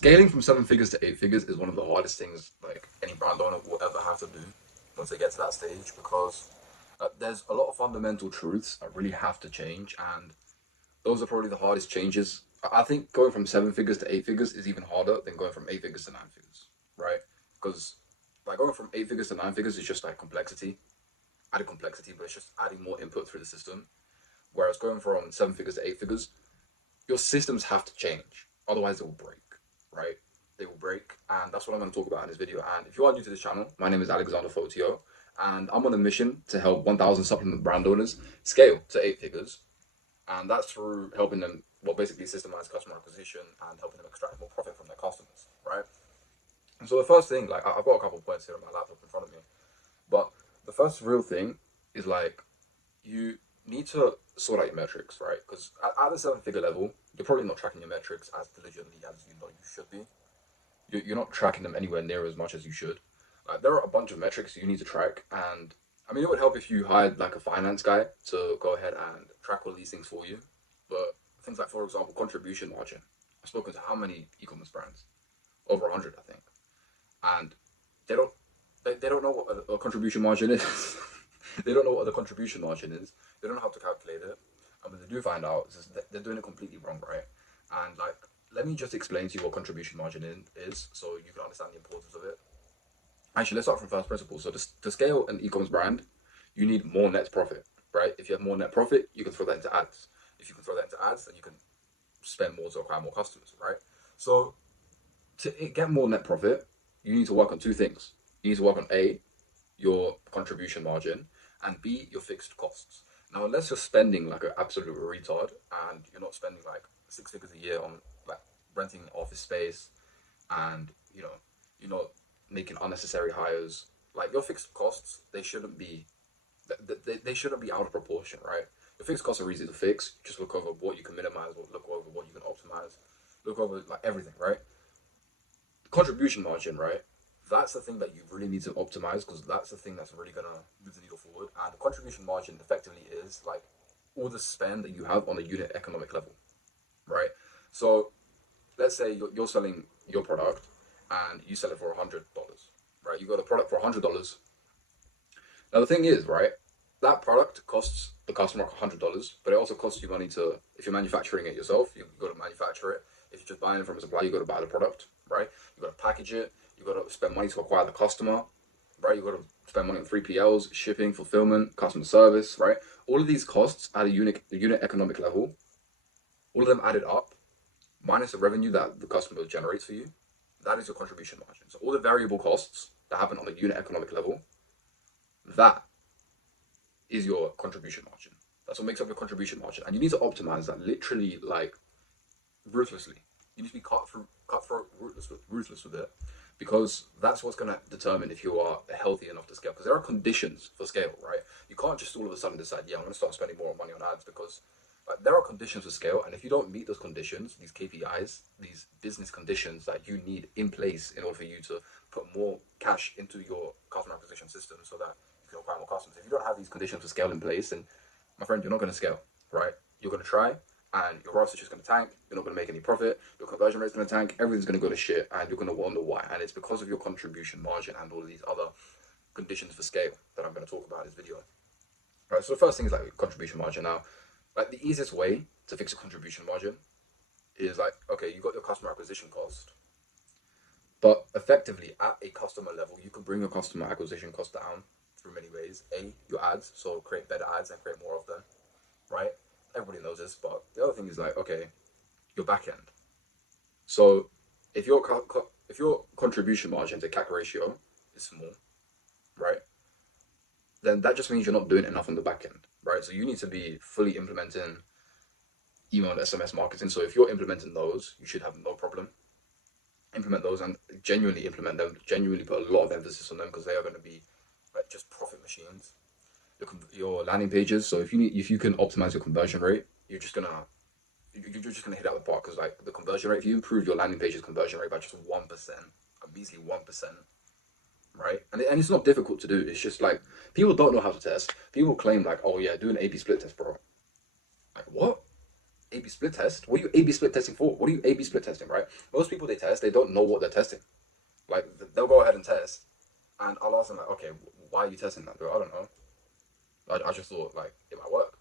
Scaling from seven figures to eight figures is one of the hardest things like any brand owner will ever have to do once they get to that stage because there's a lot of fundamental truths that really have to change, and those are probably the hardest changes. I think going from seven figures to eight figures is even harder than going from eight figures to nine figures, right? Because like going from eight figures to nine figures is just like complexity, added complexity, but it's just adding more input through the system. Whereas going from seven figures to eight figures, your systems have to change, otherwise they will break, right? They will break, and that's what I'm going to talk about in this video. And if you are new to this channel, my name is Alexander Photiou, and I'm on a mission to help 1,000 supplement brand owners scale to eight figures, and that's through helping them, well, basically systemize customer acquisition and helping them extract more profit from their customers, right? And so the first thing, like I've got a couple of points here on my laptop in front of me, but the first real thing is like you need to sort out your metrics, right? Because at the seven figure level, you're probably not tracking your metrics as diligently as you know you should be. You're not tracking them anywhere near as much as you should. Like there are a bunch of metrics you need to track, and I mean it would help if you hired like a finance guy to go ahead and track all these things for you. But things like, for example, contribution margin. I've spoken to how many e-commerce brands? Over 100, I think, and they don't they don't know what a contribution margin is. They don't know what the contribution margin is. They don't know how to calculate it. And when they do find out, they're doing it completely wrong, right? And like, let me just explain to you what contribution margin is, so you can understand the importance of it. Actually, let's start from first principles. So to scale an e-commerce brand, you need more net profit, right? If you have more net profit, you can throw that into ads. If you can throw that into ads, then you can spend more to acquire more customers, right? So to get more net profit, you need to work on two things. You need to work on A, your contribution margin, and B, your fixed costs. Now, unless you're spending like an absolute retard and you're not spending like six figures a year on like renting office space, and you're not making unnecessary hires, like your fixed costs, they shouldn't be out of proportion, right? Your fixed costs are easy to fix. Just look over what you can minimize, or look over what you can optimize, look over like everything, right? Contribution margin, right? That's the thing that you really need to optimize, because that's the thing that's really gonna move the needle forward. And the contribution margin effectively is like all the spend that you have on a unit economic level, right? So let's say you're selling your product and you sell it for $100, right? You got a product for $100. Now the thing is, right, that product costs the customer $100, but it also costs you money to, if you're manufacturing it yourself, you got to manufacture it. If you're just buying it from a supplier, you got to buy the product, right? You got to package it. You got to spend money to acquire the customer, right? You got to spend money on 3PLs, shipping, fulfillment, customer service, right? All of these costs at a unit economic level, all of them added up, minus the revenue that the customer generates for you, that is your contribution margin. So all the variable costs that happen on a unit economic level, that is your contribution margin. That's what makes up your contribution margin, and you need to optimize that literally like ruthlessly. You need to be cutthroat, ruthless with it, because that's what's going to determine if you are healthy enough to scale. Because there are conditions for scale, right? You can't just all of a sudden decide, yeah, I'm going to start spending more money on ads, because there are conditions for scale, and if you don't meet those conditions, these KPIs, these business conditions that you need in place in order for you to put more cash into your customer acquisition system, so that you can acquire more customers. If you don't have these conditions for scale in place, then my friend, you're not going to scale, right? You're going to try, and your ROAS is just going to tank. You're not going to make any profit. Your conversion rate's going to tank. Everything's going to go to shit, and you're going to wonder why. And it's because of your contribution margin and all of these other conditions for scale that I'm going to talk about in this video. All right. So the first thing is like contribution margin. Now, like the easiest way to fix a contribution margin is like, okay, you got your customer acquisition cost, but effectively at a customer level, you can bring your customer acquisition cost down through many ways. A, your ads, so create better ads and create more of them, right? Everybody knows this, but the other thing is like, okay, your back end. So if your contribution margin to CAC ratio is small, right, then that just means you're not doing enough on the back end, right? So you need to be fully implementing email and SMS marketing. So if you're implementing those, you should have no problem. Implement those and genuinely implement them. Genuinely put a lot of emphasis on them, because they are going to be like just profit machines. Your landing pages. So if you can optimize your conversion rate, you're just gonna hit out the park, because like the conversion rate, if you improve your landing page's conversion rate by just 1%, a measly 1%, right? And it's not difficult to do. It's just like people don't know how to test. People claim like, oh yeah, do an A/B split test, bro. Like what? A/B split test. What are you A/B split testing for? What are you A/B split testing, right? Most people they test, they don't know what they're testing. Like they'll go ahead and test, and I'll ask them like, okay, why are you testing that? Bro, I don't know. I just thought like it might work.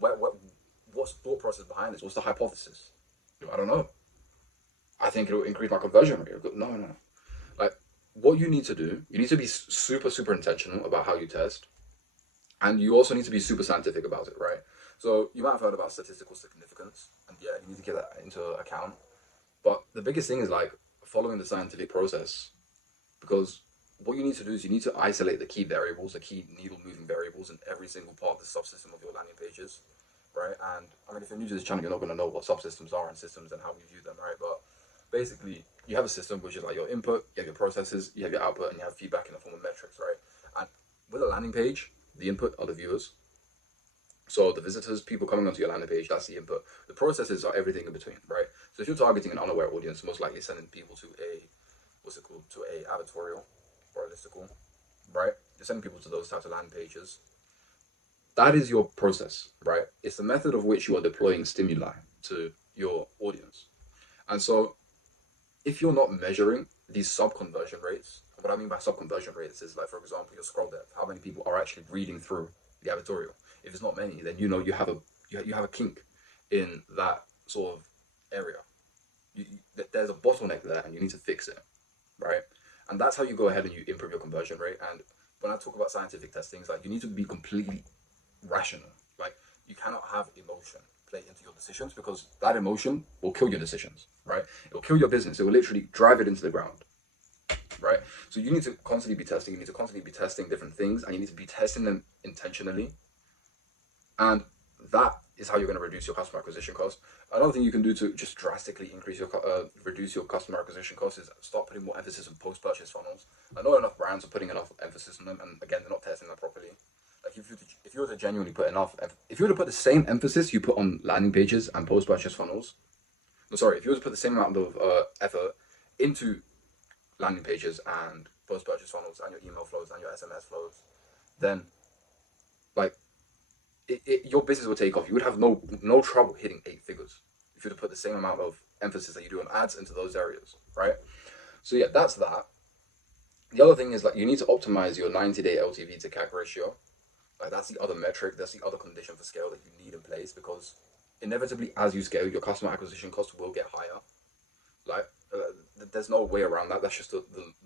But what's the thought process behind this? What's the hypothesis? I don't know. I think it'll increase my conversion rate. No, no. Like what you need to do, you need to be super intentional about how you test, and you also need to be super scientific about it, right? So you might have heard about statistical significance, and yeah, you need to get that into account. But the biggest thing is like following the scientific process, because what you need to do is you need to isolate the key variables, the key needle moving variables in every single part of the subsystem of your landing pages, right? And I mean, if you're new to this channel, you're not going to know what subsystems are and systems and how we view them, right? But basically, you have a system which is like your input, you have your processes, you have your output, and you have feedback in the form of metrics, right? And with a landing page, the input are the viewers. So the visitors, people coming onto your landing page, that's the input. The processes are everything in between, right? So if you're targeting an unaware audience, most likely sending people to a, what's it called, to a advertorial or a listicle, right? You're sending people to those types of landing pages. That is your process, right? It's the method of which you are deploying stimuli to your audience. And so if you're not measuring these sub-conversion rates, what I mean by sub-conversion rates is like, for example, your scroll depth, how many people are actually reading through the advertorial. If it's not many, then you know you have a kink in that sort of area. There's a bottleneck there, and you need to fix it, right? And that's how you go ahead and you improve your conversion rate. And when I talk about scientific testing, it's like you need to be completely rational. Like you cannot have emotion play into your decisions, because that emotion will kill your decisions, right? It will kill your business. It will literally drive it into the ground, right? So you need to constantly be testing. You need to constantly be testing different things, and you need to be testing them intentionally. And that is how you're going to reduce your customer acquisition cost. Another thing you can do to just drastically increase your reduce your customer acquisition cost is start putting more emphasis on post-purchase funnels. I know enough brands are putting enough emphasis on them, and again, they're not testing that properly. Like if you were to genuinely put if you were to put the same emphasis you put on landing pages and post-purchase funnels, no, sorry, if you were to put the same amount of effort into landing pages and post-purchase funnels and your email flows and your SMS flows, then like your business would take off. You would have no trouble hitting 8 figures if you were to put the same amount of emphasis that you do on ads into those areas, right? So yeah, that's that. The other thing is like you need to optimize your 90-day LTV to CAC ratio. Like that's the other metric, that's the other condition for scale that you need in place, because inevitably as you scale, your customer acquisition cost will get higher. Like there's no way around that. That's just the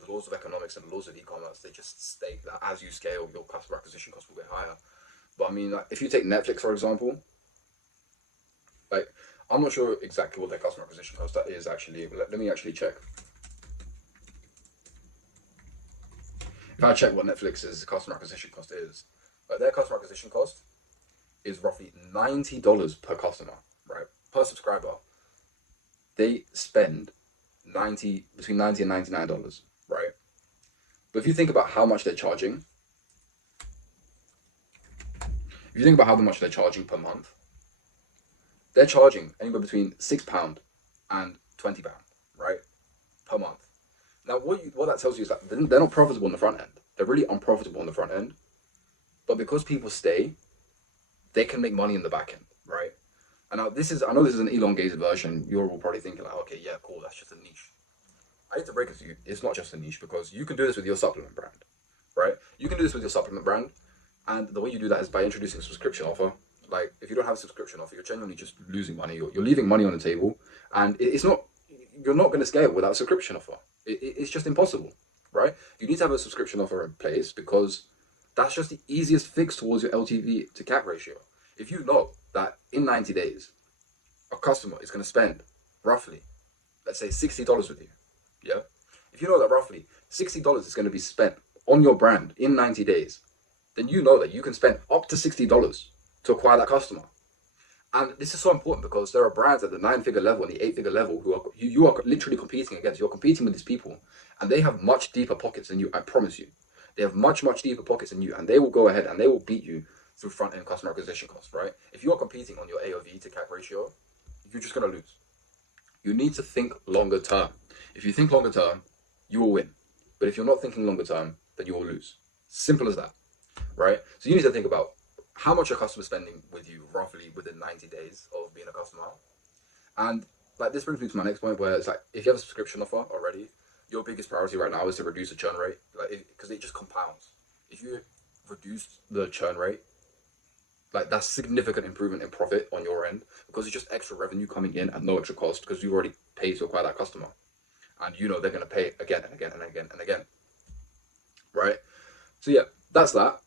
laws of economics and the laws of e-commerce. They just state that as you scale, your customer acquisition cost will get higher. But I mean, like, if you take Netflix, for example, like, I'm not sure exactly what their customer acquisition cost that is actually. Let me actually check. If I check what Netflix's customer acquisition cost is, their customer acquisition cost is roughly $90 per customer, right? Per subscriber. They spend between $90 and $99, right? But if you think about how much they're charging, if you think about how much they're charging per month, they're charging anywhere between £6 and £20, right, per month. Now, what that tells you is that they're not profitable on the front end. They're really unprofitable on the front end. But because people stay, they can make money in the back end, right? And now I know this is an elongated version. You're all probably thinking like, okay, yeah, cool, that's just a niche. I need to break it to you. It's not just a niche, because you can do this with your supplement brand, right? You can do this with your supplement brand. And the way you do that is by introducing a subscription offer. Like, if you don't have a subscription offer, you're genuinely just losing money. You're leaving money on the table, and you're not going to scale without a subscription offer. It's just impossible, right? You need to have a subscription offer in place, because that's just the easiest fix towards your LTV to CAC ratio. If you know that in 90 days, a customer is going to spend roughly, let's say $60 with you, yeah? If you know that roughly $60 is going to be spent on your brand in 90 days, then you know that you can spend up to $60 to acquire that customer. And this is so important, because there are brands at the 9-figure level and the 8-figure level who you are literally competing against. You're competing with these people, and they have much deeper pockets than you. I promise you, they have much deeper pockets than you, and they will go ahead and they will beat you through front-end customer acquisition costs, right? If you are competing on your AOV to CAC ratio, you're just going to lose. You need to think longer term. If you think longer term, you will win. But if you're not thinking longer term, then you will lose. Simple as that, right? So you need to think about how much a customer spending with you roughly within 90 days of being a customer. And like this brings me to my next point, where it's like if you have a subscription offer already, your biggest priority right now is to reduce the churn rate, like because it just compounds. If you reduce the churn rate, like that's significant improvement in profit on your end, because it's just extra revenue coming in at no extra cost, because you already paid to acquire that customer, and you know they're going to pay again and again and again and again, right? So yeah, that's that.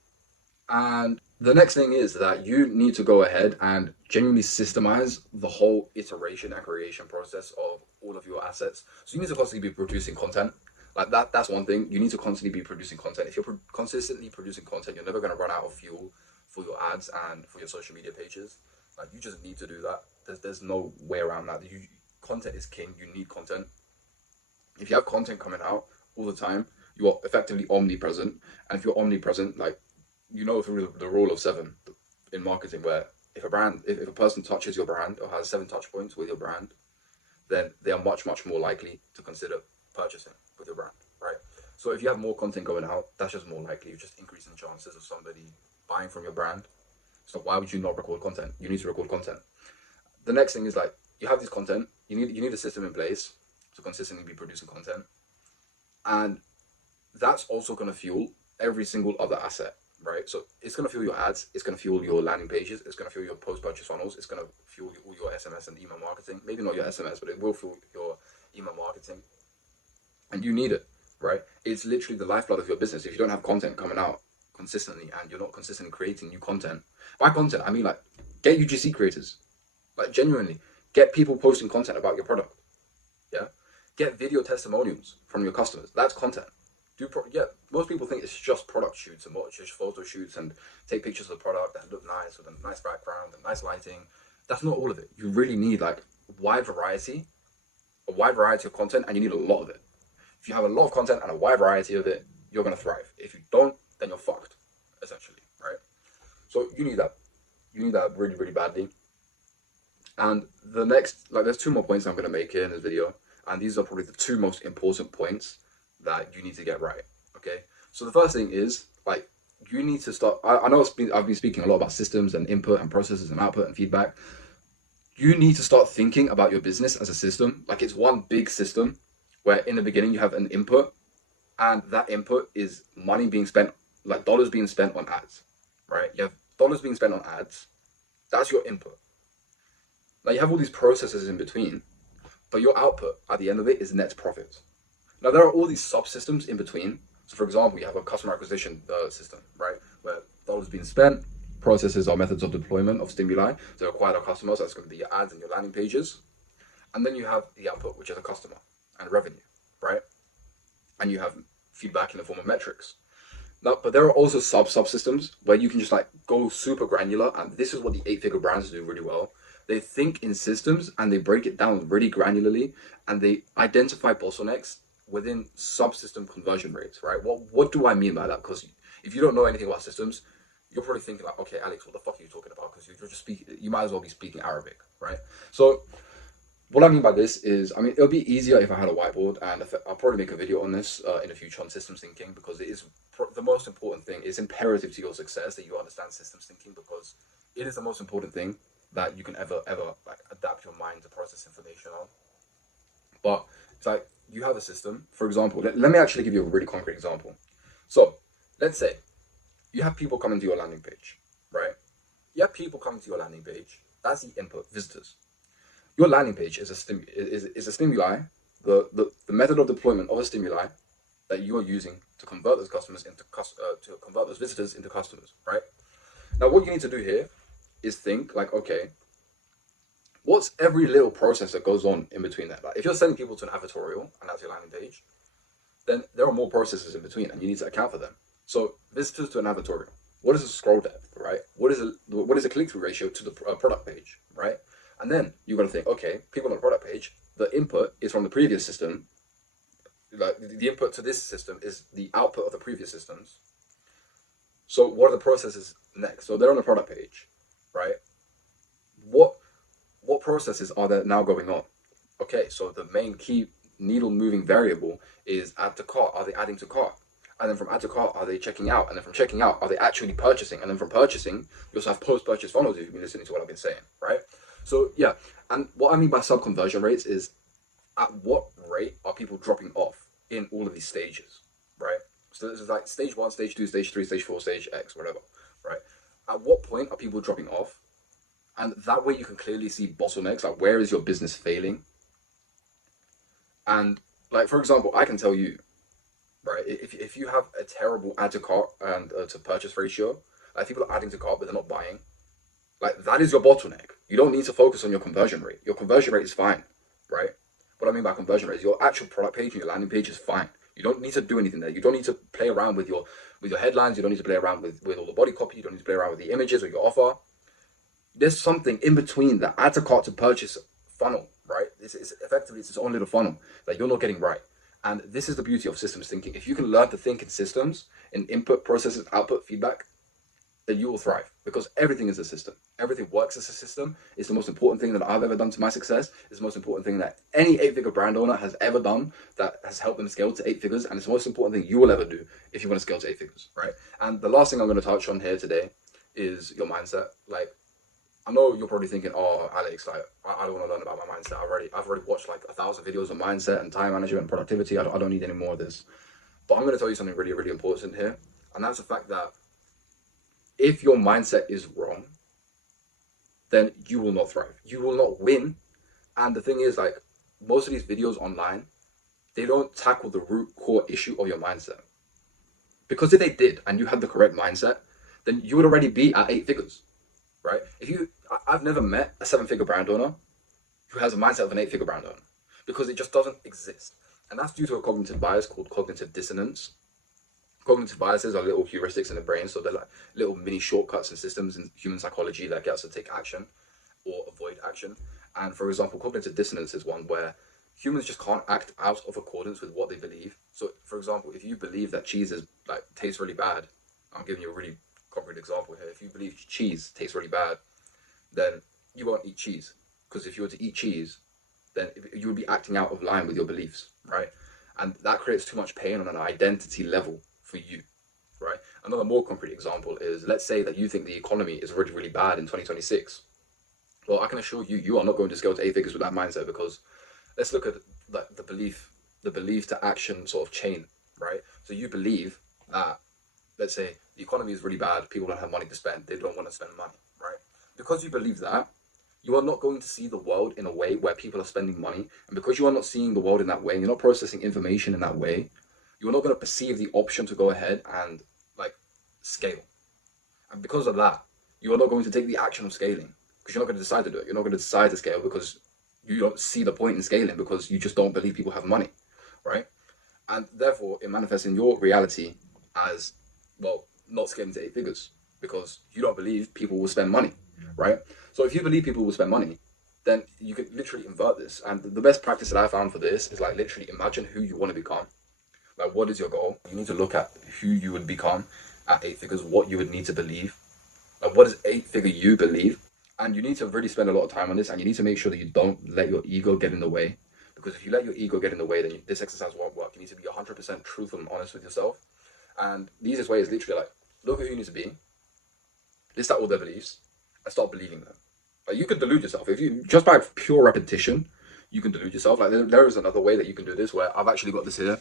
And the next thing is that you need to go ahead and genuinely systemize the whole iteration and creation process of all of your assets. So you need to constantly be producing content. Like that's one thing. You need to constantly be producing content. If you're consistently producing content, you're never going to run out of fuel for your ads and for your social media pages. Like you just need to do that. There's no way around that. Content is king. You need content. If you have content coming out all the time, you are effectively omnipresent. And if you're omnipresent, like, you know, through the rule of 7 in marketing, where if a person touches your brand or has 7 touch points with your brand, then they are much, much more likely to consider purchasing with your brand, right? So if you have more content going out, that's just more likely. You're just increasing the chances of somebody buying from your brand. So why would you not record content? You need to record content. The next thing is, like, you have this content, you need a system in place to consistently be producing content. And that's also going to fuel every single other asset, right? So it's going to fuel your ads, it's going to fuel your landing pages, it's going to fuel your post-purchase funnels, it's going to fuel all your SMS and email marketing. Maybe not your SMS, but it will fuel your email marketing. And you need it, right? It's literally the lifeblood of your business. If you don't have content coming out consistently and you're not consistently creating new content, by content, I mean, like, get UGC creators. Like, genuinely, get people posting content about your product, yeah? Get video testimonials from your customers. That's content. Most people think it's just product shoots and just photo shoots and take pictures of the product that look nice with a nice background and nice lighting. That's not all of it. You really need, like, a wide variety of content, and you need a lot of it. If you have a lot of content and a wide variety of it, you're going to thrive. If you don't, then you're fucked, essentially, right? So you need that. You need that really, really badly. And the next, like, there's 2 more points I'm going to make here in this video, and these are probably the 2 most important points that you need to get right, okay? So the first thing is, like, you need to start, I know I've been speaking a lot about systems and input and processes and output and feedback. You need to start thinking about your business as a system. Like, it's one big system where in the beginning you have an input, and that input is money being spent, like dollars being spent on ads, right? You have dollars being spent on ads. That's your input. Now you have all these processes in between, but your output at the end of it is net profit. Now there are all these subsystems in between. So for example, you have a customer acquisition system, right? Where dollars being spent, processes or methods of deployment of stimuli to acquire our customers. That's going to be your ads and your landing pages. And then you have the output, which is a customer and revenue, right? And you have feedback in the form of metrics. Now, but there are also subsystems where you can just, like, go super granular. And this is what the 8-figure brands do really well. They think in systems and they break it down really granularly, and they identify bottlenecks within subsystem conversion rates, right? What do I mean by that? Because if you don't know anything about systems, you're probably thinking like, okay, Alex, what the fuck are you talking about? Because you're just speaking, you might as well be speaking Arabic, right? So what I mean by this is, I mean, it'll be easier if I had a whiteboard, and I'll probably make a video on this in the future on systems thinking, because it is the most important thing. It's imperative to your success that you understand systems thinking, because it is the most important thing that you can ever like adapt your mind to process information on. But it's like, you have a system. For example, let me actually give you a really concrete example. So let's say you have people coming to your landing page, right? You have people coming to your landing page. That's the input, visitors. Your landing page is a stimuli, the method of deployment of a stimuli that you are using to convert those customers into to convert those visitors into customers, right? Now, what you need to do here is think like, okay, what's every little process that goes on in between that? Like, if you're sending people to an advertorial and that's your landing page, then there are more processes in between, and you need to account for them. So visitors to an advertorial, what is a scroll depth, right? What is a click-through ratio to the product page, right? And then you got to think, okay, people on the product page, the input is from the previous system. Like, the input to this system is the output of the previous systems. So what are the processes next? So they're on the product page, right? What processes are there now going on? Okay, so the main key needle moving variable is add to cart. Are they adding to cart? And then from add to cart, are they checking out? And then from checking out, are they actually purchasing? And then from purchasing, you also have post-purchase funnels if you've been listening to what I've been saying, right? So yeah, and what I mean by sub-conversion rates is at what rate are people dropping off in all of these stages, right? So this is like stage 1, stage 2, stage 3, stage 4, stage X, whatever, right? At what point are people dropping off? And that way you can clearly see bottlenecks, like where is your business failing? And like, for example, I can tell you, right, if you have a terrible add to cart and to purchase ratio, like people are adding to cart but they're not buying, like that is your bottleneck. You don't need to focus on your conversion rate. Your conversion rate is fine, right? What I mean by conversion rate is your actual product page and your landing page is fine. You don't need to do anything there. You don't need to play around with your headlines. You don't need to play around with all the body copy. You don't need to play around with the images or your offer. There's something in between the add to cart to purchase funnel, right? This is effectively it's its own little funnel that you're not getting right. And this is the beauty of systems thinking. If you can learn to think in systems, in input, processes, output, feedback, then you will thrive because everything is a system. Everything works as a system. It's the most important thing that I've ever done to my success. It's the most important thing that any 8-figure brand owner has ever done that has helped them scale to 8 figures. And it's the most important thing you will ever do if you want to scale to 8 figures, right? And the last thing I'm going to touch on here today is your mindset. Like, I know you're probably thinking, oh, Alex, like, I don't want to learn about my mindset. I've already watched like 1,000 videos on mindset and time management and productivity. I don't need any more of this. But I'm going to tell you something really, really important here. And that's the fact that if your mindset is wrong, then you will not thrive. You will not win. And the thing is, like, most of these videos online, they don't tackle the root core issue of your mindset. Because if they did and you had the correct mindset, then you would already be at 8 figures, right? I've never met a 7-figure brand owner who has a mindset of an 8-figure brand owner because it just doesn't exist. And that's due to a cognitive bias called cognitive dissonance. Cognitive biases are little heuristics in the brain, so they're like little mini shortcuts and systems in human psychology that get us to take action or avoid action. And for example, cognitive dissonance is one where humans just can't act out of accordance with what they believe. So for example, if you believe that cheese is like tastes really bad, I'm giving you a really concrete example here. If you believe cheese tastes really bad, then you won't eat cheese. Because if you were to eat cheese, then you would be acting out of line with your beliefs, right? And that creates too much pain on an identity level for you, right? Another more concrete example is, let's say that you think the economy is really, really bad in 2026. Well, I can assure you, you are not going to scale to 8 figures with that mindset, because let's look at like the belief to action sort of chain, right? So you believe that, let's say the economy is really bad, people don't have money to spend, they don't want to spend money, right? Because you believe that, you are not going to see the world in a way where people are spending money. And because you are not seeing the world in that way, you're not processing information in that way, you're not going to perceive the option to go ahead and like scale. And because of that, you are not going to take the action of scaling because you're not going to decide to do it. You're not going to decide to scale because you don't see the point in scaling because you just don't believe people have money, right? And therefore, it manifests in your reality as, well, not scaling to 8 figures because you don't believe people will spend money, right? So if you believe people will spend money, then you could literally invert this. And the best practice that I found for this is like literally imagine who you want to become. Like, what is your goal? You need to look at who you would become at 8 figures, what you would need to believe. Like, what is 8-figure you believe? And you need to really spend a lot of time on this, and you need to make sure that you don't let your ego get in the way. Because if you let your ego get in the way, then this exercise won't work. You need to be 100% truthful and honest with yourself. And the easiest way is literally like, look at who you need to be, list out all their beliefs, and start believing them. Like, you can delude yourself. If you, just by pure repetition, you can delude yourself. Like, there is another way that you can do this, where I've actually got this here.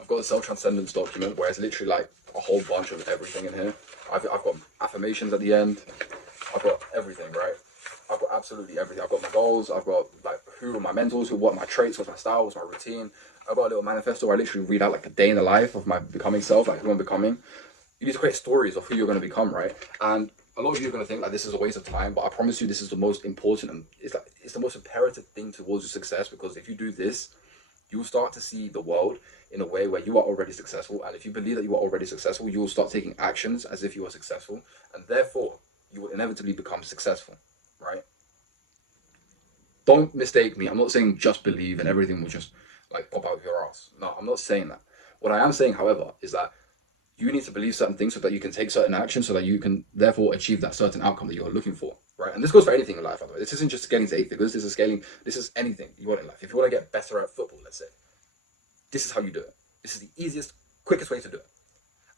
I've got a self-transcendence document where it's literally like a whole bunch of everything in here. I've got affirmations at the end. I've got everything, right? I've got absolutely everything. I've got my goals. I've got like who are my mentors, what are my traits, what's my style, what's my routine. I've got a little manifesto where I literally read out like a day in the life of my becoming self, like who I'm becoming. You need to create stories of who you're going to become, right? And a lot of you are going to think like this is a waste of time, but I promise you this is the most important, and it's the most imperative thing towards your success, because if you do this, you will start to see the world in a way where you are already successful. And if you believe that you are already successful, you will start taking actions as if you are successful. And therefore, you will inevitably become successful, right? Don't mistake me. I'm not saying just believe and everything will just like pop out of your ass. No, I'm not saying that. What I am saying, however, is that you need to believe certain things so that you can take certain actions, so that you can therefore achieve that certain outcome that you're looking for, right? And this goes for anything in life, by the way. This isn't just scaling to 8 figures. This is anything you want in life. If you want to get better at football, let's say, this is how you do it. This is the easiest, quickest way to do it.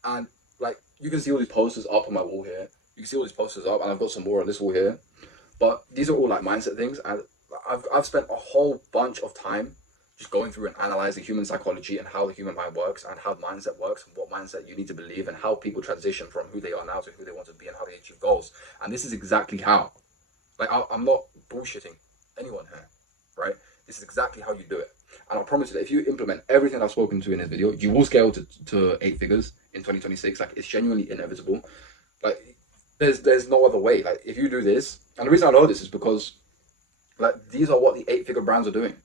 And like you can see all these posters up on my wall here. You can see all these posters up, and I've got some more on this wall here. But these are all like mindset things, and I've spent a whole bunch of time just going through and analyzing human psychology and how the human mind works and how mindset works and what mindset you need to believe and how people transition from who they are now to who they want to be and how they achieve goals. And this is exactly how. Like I'm not bullshitting anyone here, right? This is exactly how you do it. And I promise you that if you implement everything I've spoken to in this video, you will scale to 8 figures in 2026. Like it's genuinely inevitable. Like there's no other way. Like if you do this, and the reason I know this is because like these are what the 8-figure brands are doing.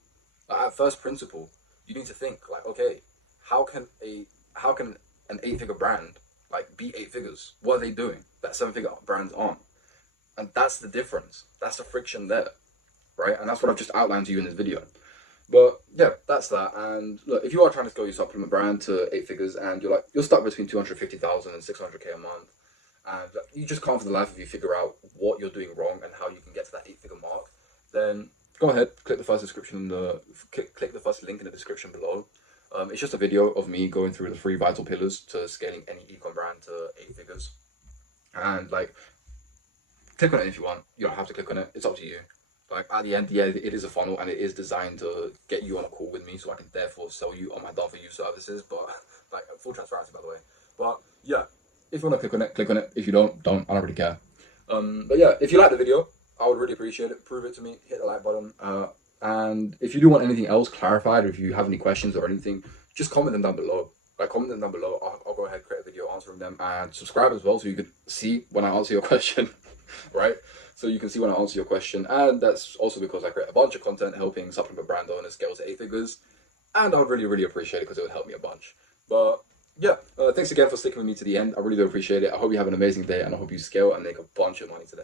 Like, at first principle, you need to think like, okay, how can an 8-figure brand like be 8 figures? What are they doing that 7-figure brands aren't? And that's the difference. That's the friction there, right? And that's what I've just outlined to you in this video. But yeah, that's that. And look, if you are trying to scale your supplement brand to 8 figures and you're stuck between 250,000 and 600K a month, and you just can't for the life of you figure out what you're doing wrong and how you can get to that 8-figure mark, then go ahead, click the first click the first link in the description below. It's just a video of me going through the 3 vital pillars to scaling any ecom brand to 8 figures. And like, click on it if you want. You don't have to click on it. It's up to you. Like at the end, yeah, it is a funnel and it is designed to get you on a call with me, so I can therefore sell you on my done for you services. But like full transparency, by the way. But yeah, if you want to click on it, click on it. If you don't. I don't really care. But yeah, if you like the video, I would really appreciate it. Prove it to me. Hit the like button. And if you do want anything else clarified, or if you have any questions or anything, just comment them down below. Like comment them down below. I'll go ahead and create a video answering them, and subscribe as well so you can see when I answer your question, right? So you can see when I answer your question. And that's also because I create a bunch of content helping supplement brand owners scale to 8 figures, and I would really, really appreciate it because it would help me a bunch. But yeah, thanks again for sticking with me to the end. I really do appreciate it. I hope you have an amazing day, and I hope you scale and make a bunch of money today.